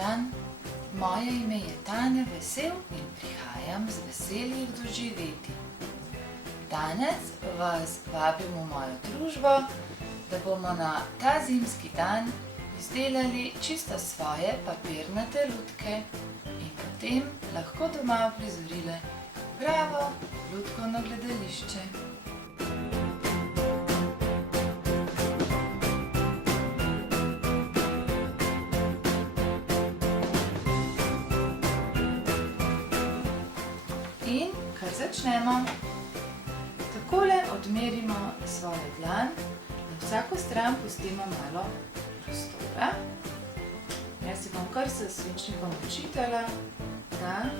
dan, moje ime je Tanja Vesel in prihajam z veselih doživetij. Danes vas vabim v mojo družbo, da bomo na ta zimski dan izdelali čisto svoje papirnate lutke in potem lahko doma uprizorile pravo lutkovno gledališče. In kar začnemo, takole odmerimo svojo dlan, na vsako stran pustimo malo prostora. Jaz si bom kar s svinčnikom očitala, da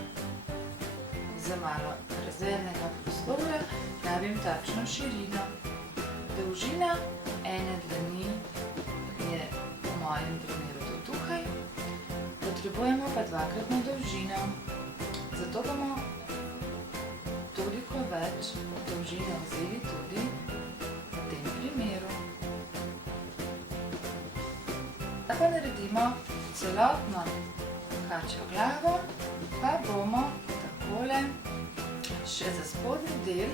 za malo rezervnega prostora rabim takšno širino. Dolžina ene dlani je v mojem primeru do tukaj, potrebujemo pa dvakratno dolžino, zato bomo toliko več dolžine vzeli tudi v tem primeru. Da pa naredimo celotno kačjo glavo, pa bomo takole še za spodnji del,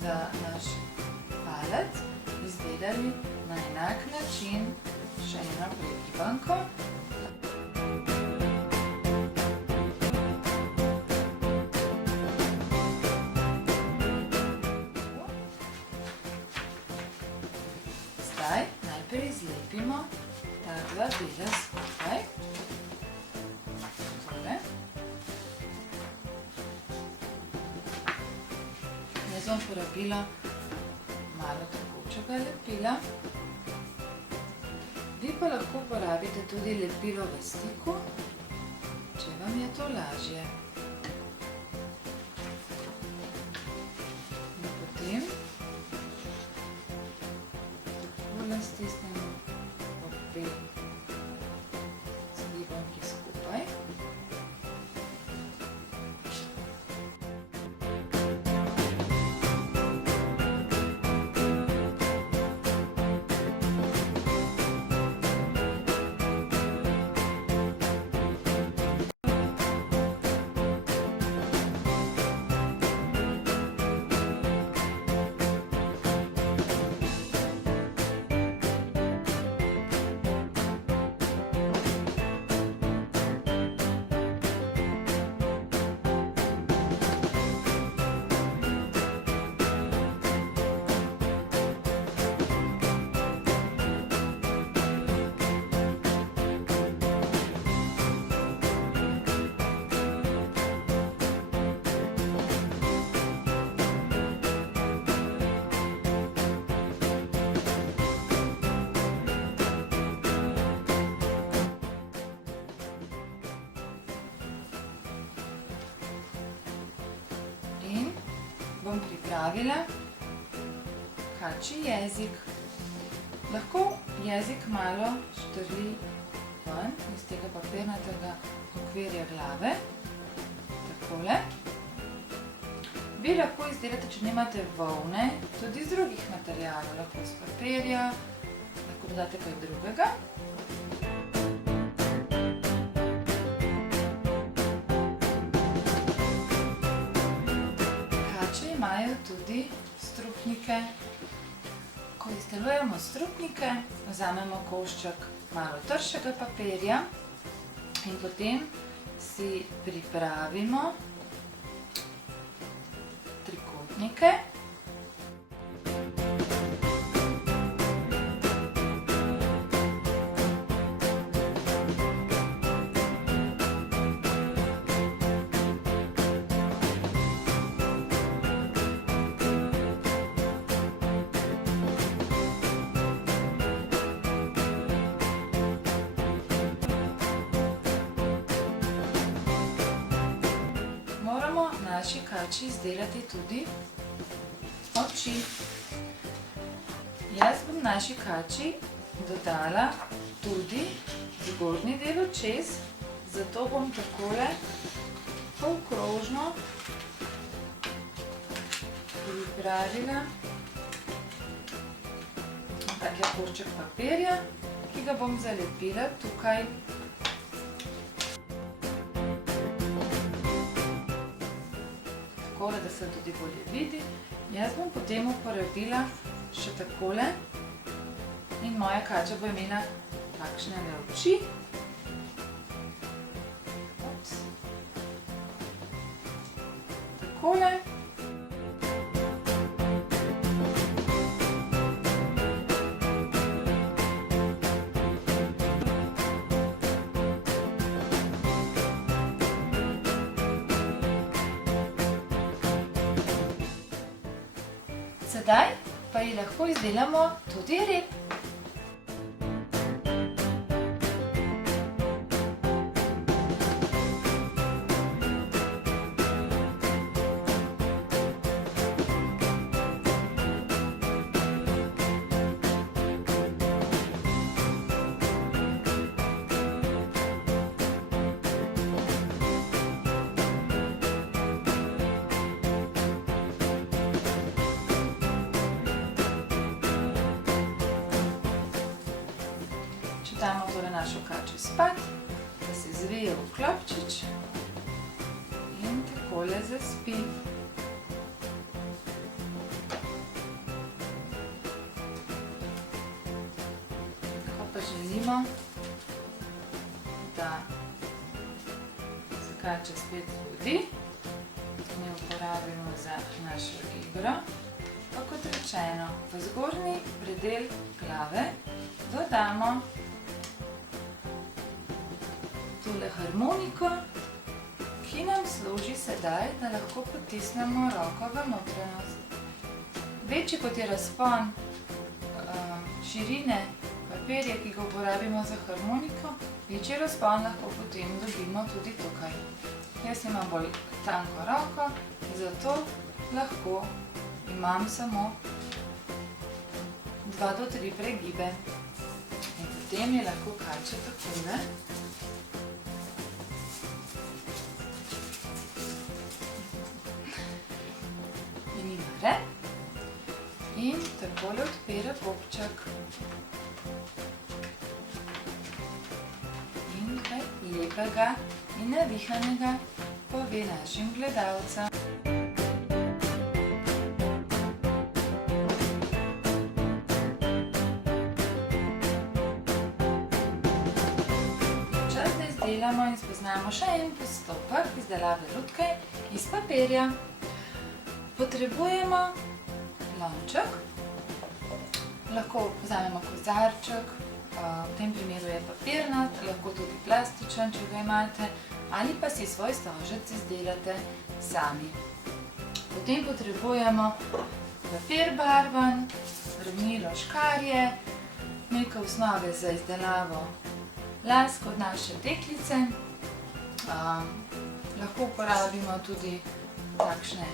za naš palec, izdelali na enak način še eno pregibanko. Zdaj najprej zlepimo ta dva dela skupaj. Tole. Jaz bom porabila malo tekočega lepila. Vi pa lahko uporabite tudi lepilo v stiku, če vam je to lažje. In potem stisnemo obe zlibanki skupaj. Bom pripravila kačji jezik. Lahko jezik malo štrli ven iz tega papirnatega okvirja glave. Takole. Vi lahko izdelate, če nimate volne, tudi iz drugih materialov, lahko iz papirja, lahko dodate kaj drugega. Imajo tudi strupnike. Ko izdelujemo strupnike, vzamemo košček malo tršega papirja in potem si pripravimo trikotnike. Naši kači izdelati tudi oči. Jaz bom naši kači dodala tudi zgornji del očes, zato bom takole polkrožno pripravila takle košček papirja, ki ga bom zalepila tukaj takole, da se tudi bolje vidi. Jaz bom potem uporabila še takole in moja kača bo imela takšne oči. Takole. Sedaj pa ji lahko izdelamo tudi rep. Damo torej našo kačo spat, da se zvije v klobčič in takole zaspi. Ko pa želimo, da se kača spet zbudi, mi uporabimo za našo igro, pa kot rečeno, v zgornji predel glave dodamo tole harmoniko, ki nam služi sedaj, da lahko potisnemo roko v notranjost. Večji kot je razpon širine papirja, ki ga uporabimo za harmoniko, večji razpon lahko potem dobimo tudi tukaj. Jaz imam bolj tanko roko, zato lahko imam samo 2 do 3 pregibe. In potem je lahko kača takole. In takole odpira popček. In kaj lepega in navihanega pove našim gledalcem. Čas, da izdelamo in spoznamo še en postopek izdelave lutke iz papirja. Potrebujemo lonček, lahko vzamemo kozarček, v tem primeru je papirnat, lahko tudi plastičen, če ga imate, ali pa si svoj stožec izdelate sami. Potem potrebujemo papir barvan, ravnilo škarje, nekaj osnove za izdelavo las kot naše deklice, lahko uporabimo tudi takšne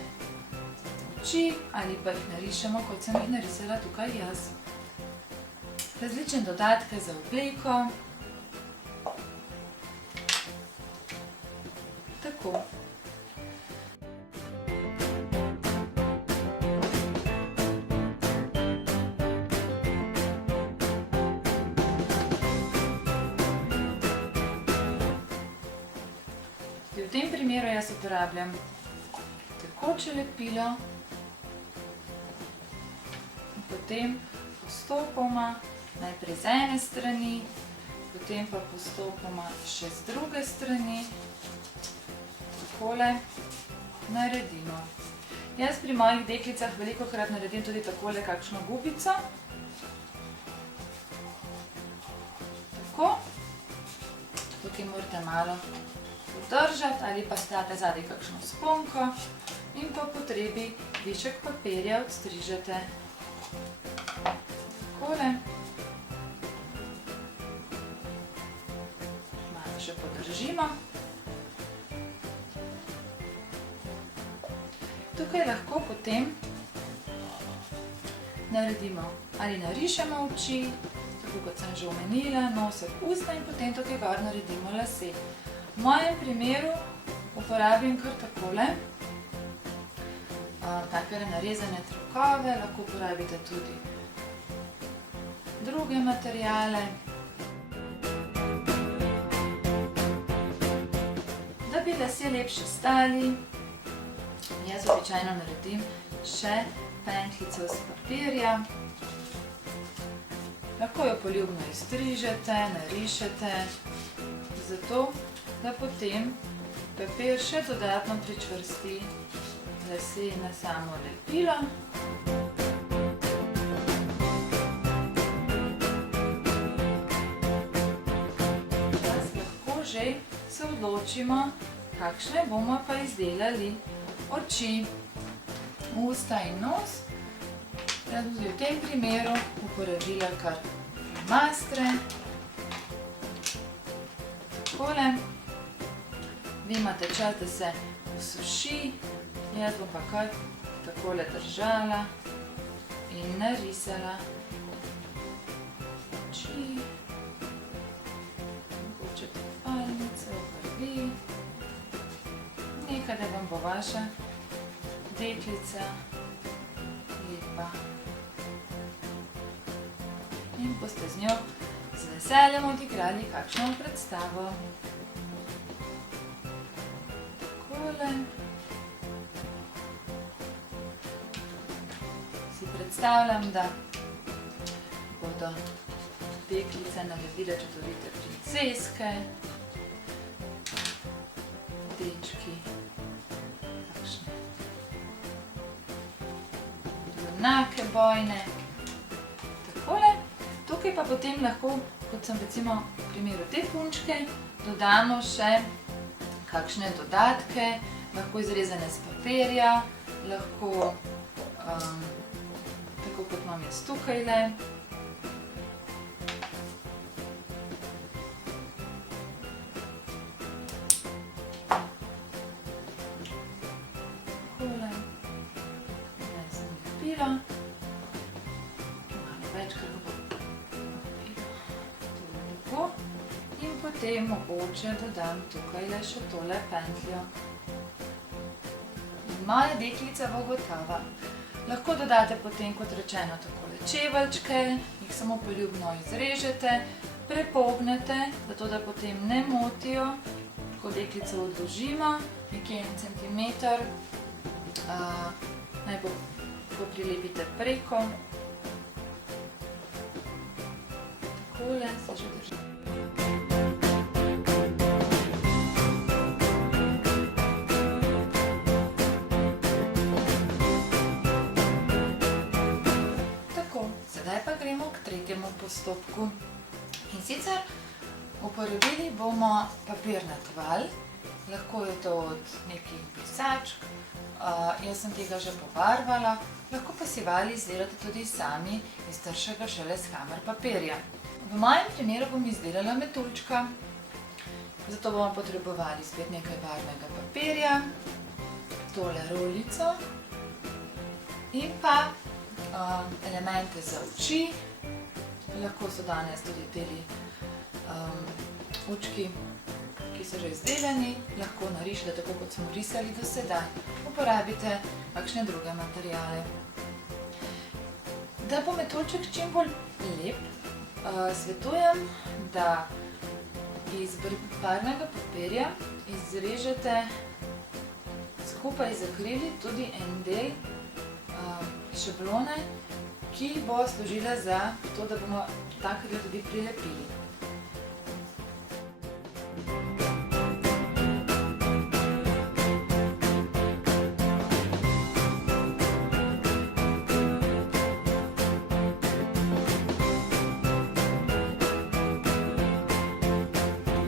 oči ali pa jih narišemo, kot sem jih narisala tukaj jaz. Različne dodatke za obleko. Tako. V tem primeru jaz uporabljam tekoče lepilo. Potem postopoma, najprej z ene strani, potem pa postopoma še z druge strani, takole naredimo. Jaz pri mojih deklicah velikokrat naredim tudi takole kakšno gubico. Tako. Tukaj morate malo podržati ali pa date zadaj kakšno sponko in po potrebi višek papirja odstrižete. Takole. Malo še podržimo. Tukaj lahko potem naredimo ali narišemo oči, tako kot sem že omenila, nosek, usta in potem tukaj gor naredimo lase. V mojem primeru uporabim kar takole, takele narezane trakove, lahko uporabite tudi druge materijale. Da bi lasje lepše stali, Jaz običajno naredim še pentljico iz papirja. Lahko jo poljubno izstrižete, narišete, zato da potem papir še dodatno pričvrsti lase na samo lepilo. Lahko že se odločimo, kakšne bomo pa izdelali oči, usta in nos. Jaz bi v tem primeru uporabila kar flomastre. Takole. Vi imate čas, da se usuši, jaz bom pa kar takole držala in narisala oči, mogoče trepalnice, obrvi, nekaj, da vam bo vaša deklica lepa in boste z njo z veseljem odigrali kakšno predstavo. Takole. Si predstavljam, da bodo deklice naredile čudovite princeske, dečki takšne junake bojne. Takole. Tukaj pa potem lahko, kot sem recimo v primeru te punčke, dodamo še kakšne dodatke, lahko izrezane z papirja, lahko tako kot imam jaz tukajle. Takole. Ne sem lepila. Malo večkrat bo lepilo. In potem mogoče dodam tukajle še tole pentljo. Moja deklica bo gotova. Lahko dodate potem, kot rečeno, takole čeveljčke, jih samo poljubno izrežete, prepognete, zato da potem ne motijo. Tako deklico odložimo, nekje 1 centimeter, naj bo prilepite preko. Takole se že drži. Sedaj pa gremo k tretjemu postopku. In sicer uporabili bomo papirnat valj, lahko je to od nekih brisačk, jaz sem tega že pobarvala, lahko pa si valj izdelate tudi sami iz tršega šeleshammer papirja. V mojem primeru bom izdelala metuljčka, zato bomo potrebovali spet nekaj barvnega papirja, tole rolico in pa elemente za oči. Lahko so danes tudi teli očki, ki so že izdelani, lahko narišete tako, kot smo risali do sedaj. Uporabite kakšne druge materiale. Da bo metuljček čim bolj lep, svetujem, da iz barvnega papirja izrežete skupaj z akrili tudi en del šablone, ki bo služila za to, da bomo ta krila tudi prilepili.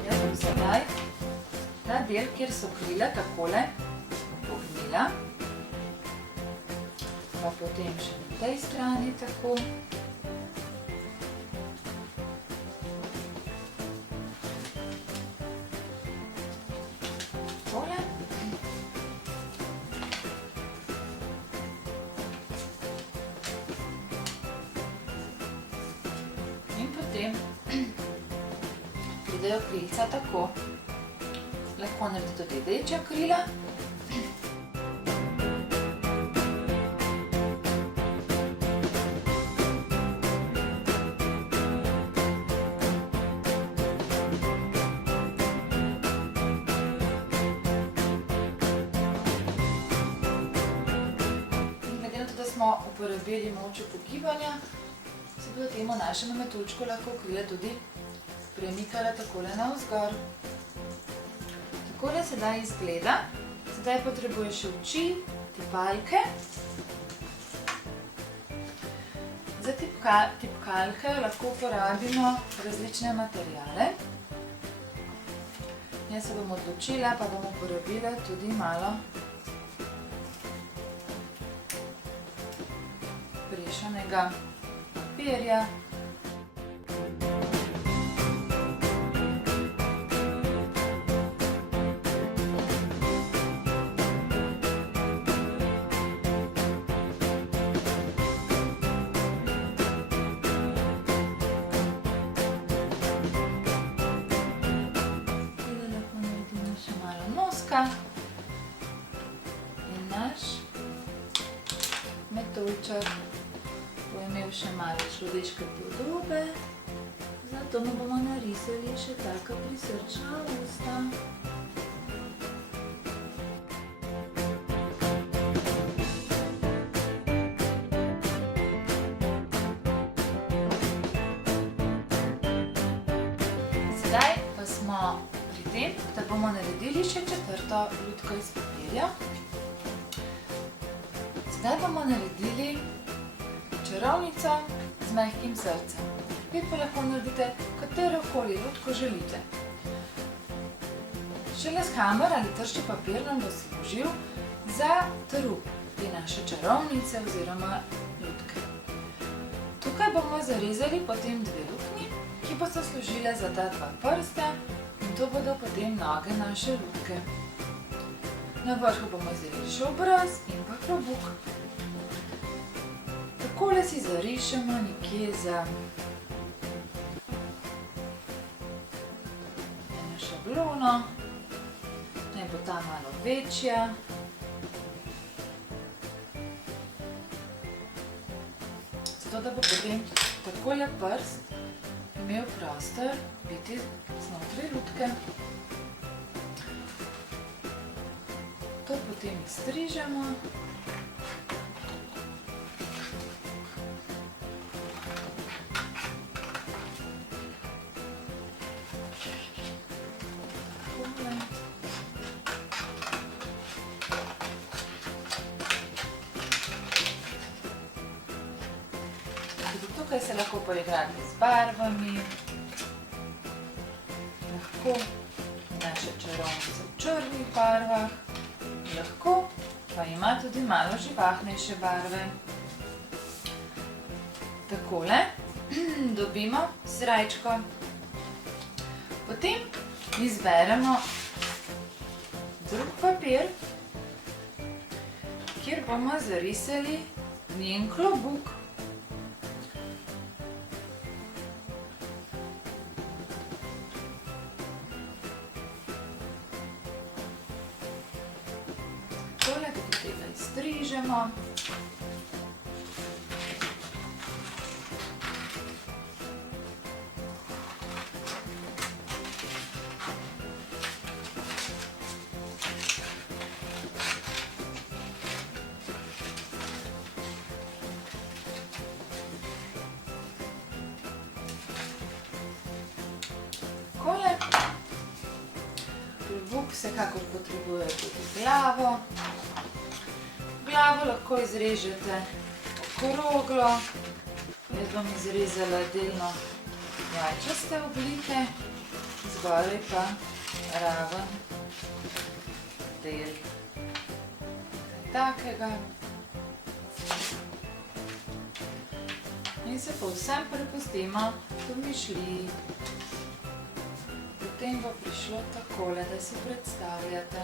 Jaz bom sedaj ta del, kjer so krila, takole pognila. Pa potem še na tej strani tako. Tole. In potem pridejo krilca tako. Lahko naredite tudi večja krila. smo uporabili moč pogibanja, se bo temu našemu metuljčku lahko krila tudi premikala takole navzgor. Takole sedaj izgleda. Sedaj potrebuješ oči, tipalke. Za tipkalke lahko uporabimo različne materijale. Jaz se bom odločila, pa bom uporabila tudi malo prešanega papirja. In naš metuljček bo imel še malo človeške podobe, zato mu bomo narisali še taka prisrčna usta. Sedaj pa smo pri tem, da bomo naredili še četrto lutko iz papirja. Sedaj bomo naredili čarovnico z mehkim srcem. Vi pa lahko naredite katerokoli lutko želite. Šeleskhammer ali trši papir nam bo služil za trup te naše čarovnice oziroma lutke. Tukaj bomo zarezali potem dve luknji, ki bosta služila za ta dva prsta. In to bodo potem noge naše lutke. Na vrhu bomo vzeli še obraz in pa klobuk. Takole si zarišemo nekje za eno šablono. Naj bo ta malo večja. Zato, da bo potem takole prst imel prostor biti znotraj lutke. To potem izstrižemo. Tukaj se lahko poigrate z barvami. Lahko naše čarovnice v črnih barvah, lahko pa ima tudi malo živahnejše barve. Takole dobimo srajčko. Potem izberemo drug papir, kjer bomo zarisali njen klobuk. Tole tudi tega izstrižemo. Takole. Klobuk vsekakor potrebuje tudi glavo. Glavo lahko izrežete okroglo. Jaz bom izrezala delno jajčaste oblike, zgoraj pa raven del. Takega. In se povsem prepustimo domišljiji. Potem bo prišlo takole, da si predstavljate.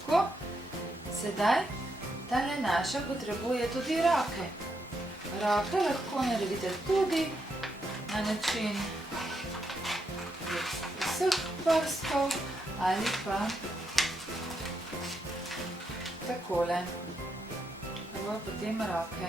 Tako, sedaj tale naša potrebuje tudi roke. Roke lahko naredite tudi na način vseh prstov ali pa takole. Prvo potem roke.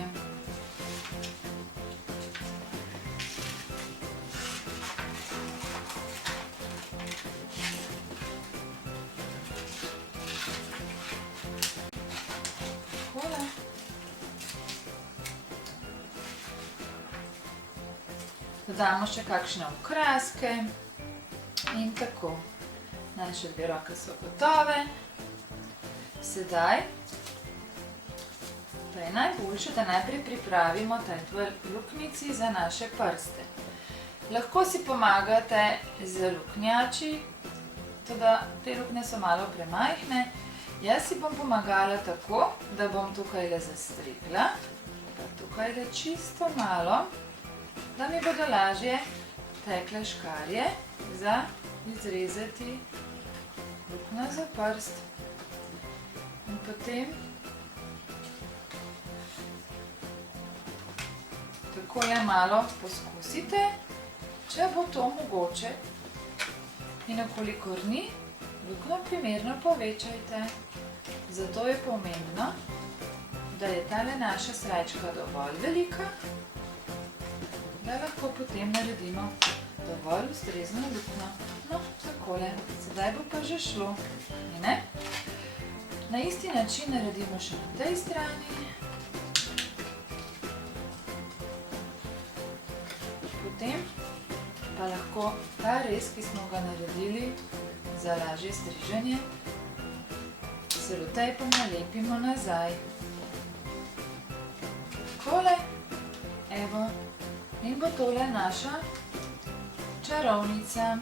dodamo še kakšne okraske in tako. Naše dve roke so gotove. Sedaj pa je najboljše, da najprej pripravimo tatve luknjici za naše prste. Lahko si pomagate z luknjači, toda te luknje so malo premajhne. Jaz si bom pomagala tako, da bom tukajle zastrigla, pa tukajle čisto malo, da mi bodo lažje tekle škarje za izrezati luknjo za prst. In potem takole malo poskusite, če bo to mogoče. In kolikor ni, luknjo primerno povečajte. Zato je pomembno, da je tale naša srajčka dovolj velika, da lahko potem naredimo dovolj ustrezno luknjo. No, takole. Sedaj bo pa že šlo. Na isti način naredimo še na tej strani. Potem pa lahko ta rez, ki smo ga naredili za lažje striženje, selotejpom nalepimo nazaj. Takole. Evo. In bo tole naša čarovnica.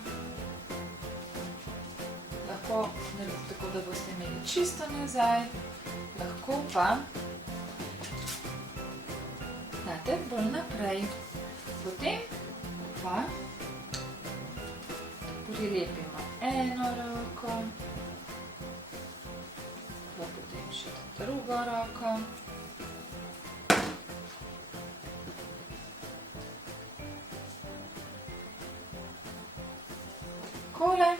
Lahko naredite tako, da boste imeli čisto nazaj, lahko pa date bolj naprej. Potem pa prilepimo eno roko, pa potem še drugo roko. Takole.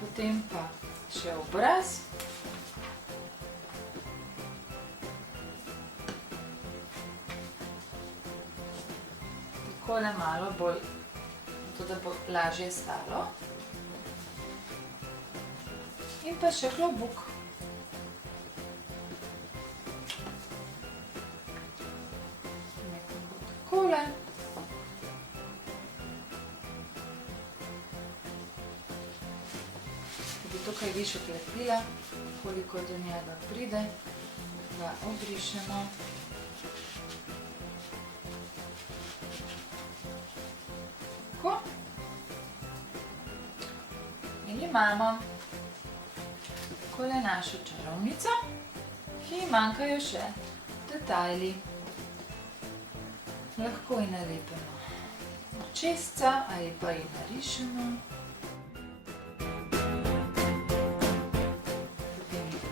Potem pa še obraz. Takole malo bolj, zato da bo lažje stalo. In pa še klobuk. Takole. Tukaj višek lepila, koliko do njega pride, ga obrišemo. Tako. In imamo takole našo čarovnico, ki ji manjkajo še detajli. Lahko ji nalepimo očesca ali pa ji narišemo.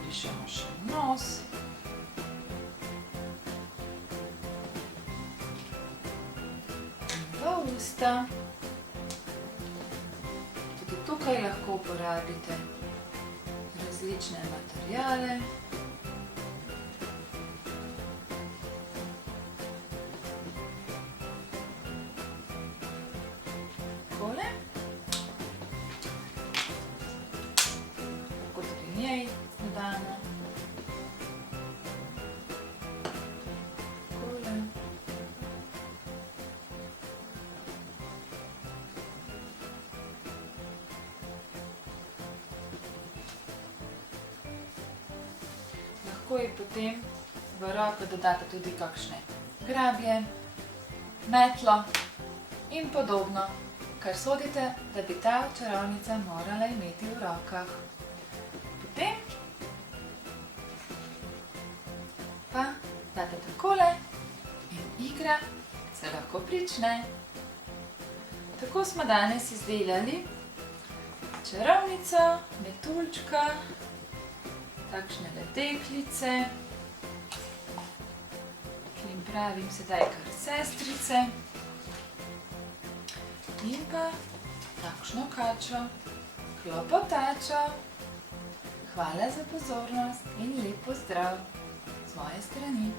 Rišemo še nos. In v usta. Tudi tukaj lahko uporabite različne materiale. Takole. Lahko tudi njej dodamo. Takole. Lahko ji potem v roko dodate tudi kakšne grablje, metlo in podobno, kar sodite, da bi ta čarovnica morala imeti v rokah. Potem pa date takole in igra se lahko prične. Tako smo danes izdelali čarovnico, metuljčka, takšne deklice, ki jim pravim sedaj kar sestrice, in pa takšno kačo, klopotačo. Hvala za pozornost in lep pozdrav z moje strani.